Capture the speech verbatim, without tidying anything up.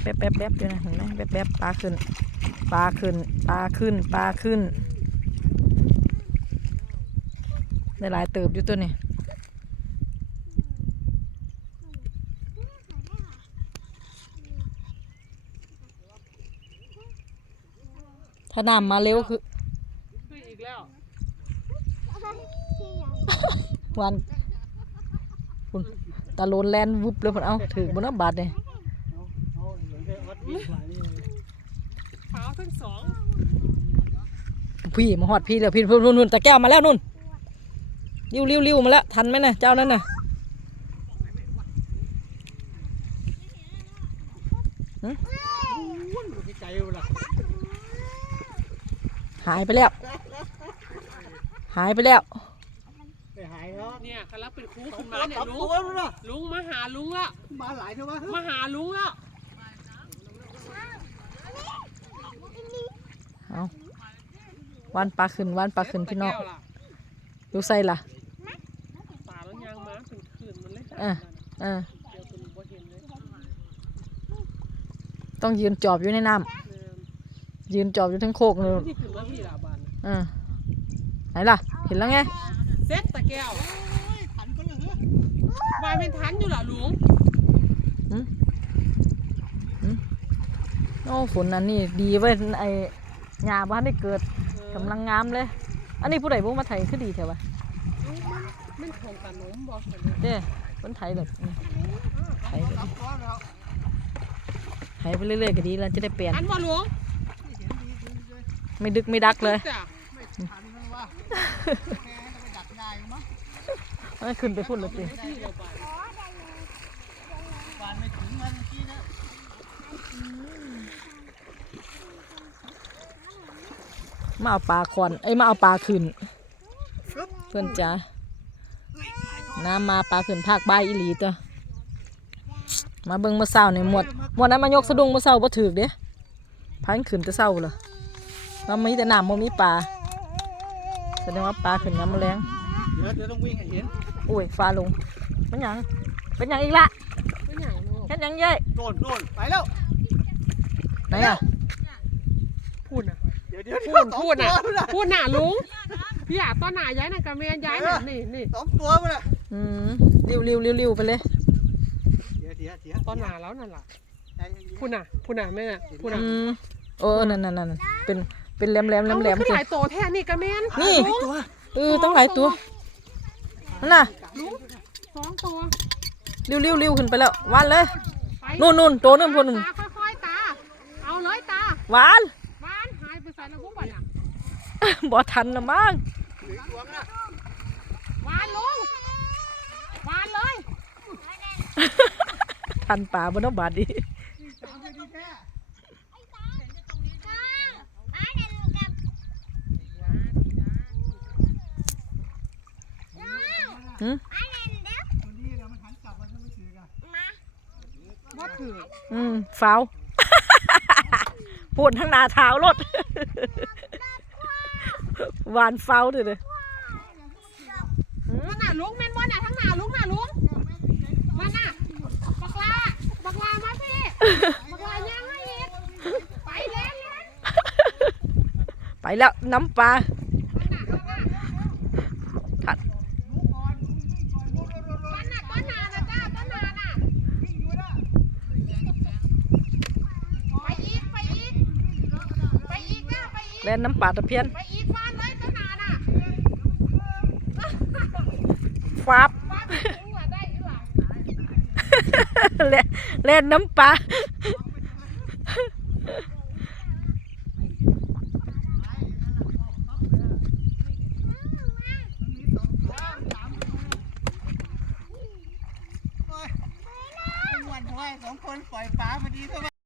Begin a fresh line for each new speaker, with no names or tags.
ป๊บแป๊บแป๊บอยู่นะเห็นไหมแป๊บแป๊บปลาขึ้นปลาขึ้นปลาขึ้นปลาขึ้นได้หลายเติบอยู่ตัวนี้ถ้าน้ำมาเร็วคืออีกแล้ววันคุณตาโลนแลนวุบเลยผมเอาถือบนน้ำบาดเลยขาวทั้งสองพี่มาหอดพี่เลยพี่นู่นนู่นตะแก้วมาแล้วนู่นริ้วริ้วริ้วมาแล้วทันไหมนะเจ้านั้นน่ะหายไปแล้วหายไปแล้ว
เนี่ยกำลังเป็นครูขึ้นมาเนี่ยลุงลุงมาหาลุงละมาหลายเท่าไหร่มาหาลุงละ
เอาวันปลาขึ้นวันปลาขึ้นพี่น้องดูใส่ล่ะ
ปลาแล้วยางมาเป็นขึ้นมันเลย
อ่าอ่าต้องยืนจอบอยู่ในน้ำยืนจอบอยู่ทั้งโคกเลยอ่าไหนล่ะเห็นแล้วไง
เซ็ตตะแก้ววายเป็นทันอยู่เหรอลุง
โอ้ฝนอันนี้ดีเว้ยไอ้หญ้าบ้านได้เกิดกำลังงามเลยอันนี้ผู้ใดบุกมาไถคือดีแถววะ
มันของตาหนุ่มบอก
เด้คนไถแบบไถไถไปเรื่อยๆก็ดีแล้วจะได้เปลี่ยน
อันว่าลุง
ไม่ดึกไม่ดักเลยมันขึ้นไปพุ่นเลยสิมาเอาปลาคอนไอ้มาเอาปลาขึ้นเพื่อนจ๋าน้ำมาปลาขึ้นภาคใบอีหลีตัวมาเบิ้งมาเศร้าในหมวดหมวดนั้นมายกสะดุ้งมาเศร้าบ่ถือเด้พันขึ้นจะเศร้าเลยเราไม่แต่น้ำมันมีปลาแสดงว่าปลาขึ้นน้ำมันแรง
เดี๋ยวเดี๋ยวต้องวิ่งให้เห็น
โอ้ยฟ้าลงเป็นยังเป็นยังอีกละ
เป็นยัง
เห็นยังยัย
โดนโดนไปแล้ว
ไหนอ่ะ
พูดนะ
เดี๋ยวเดี๋ยว
พูดพูดน่ะพูดน่ะลุงพี่อาต้นหน่าย้ายน่ะกับแม่ย้ายน่ะนี่นี่
สองตัวมันเลย
อืมริ้วริ้วริ้วริ้วไปเลย
เดี๋ยวเดี๋ยวเดี๋ยว
ต้นหน่าแล้วนั่นล่ะพูดน่ะพูดน่ะแม่น่ะพูดน่ะ
โอ้นั่นนั่นนั่นเป็นเป็นแหลมแหลมแหลมแหลม
คือหลายตัวแท้นี่กับแม่
นี่เออต้องหลายตัวนั่นน่ะ
สองตัว
ริ้วริ้วริ้วขึ้นไปแล้ววานเลยนู่นนู่นตัวนึงคนหนึ่ง
ค่อยๆตาเอาเลยตาว
าน
วานหายไปใส่แล้วพวกมันอ่ะ
บ่ทันละมั้ง
วานลุงวานเลย
ทันป่าบนน้ำบาดดีอืมอืมเฝ้าปวดทั้งหน้าเท้ารถวานเฝ้าเลยเลย
มันน่ะลุงแม่นวันน่ะทั้งหน้าลุงน่ะลุงมันน่ะบักลาบักลามาพี่บักลาย่างให้อีกไปเล่น
ไปแล้วน้ำปลาขัดเล่นน้ำปลาตะเพียน
ไปอีกบ้านเลยต้นนาน่ะ
ฟับเล่นเล่นน้ำปลา
วันวันสองคนปล่อยปลาพอดีเท่าไหร่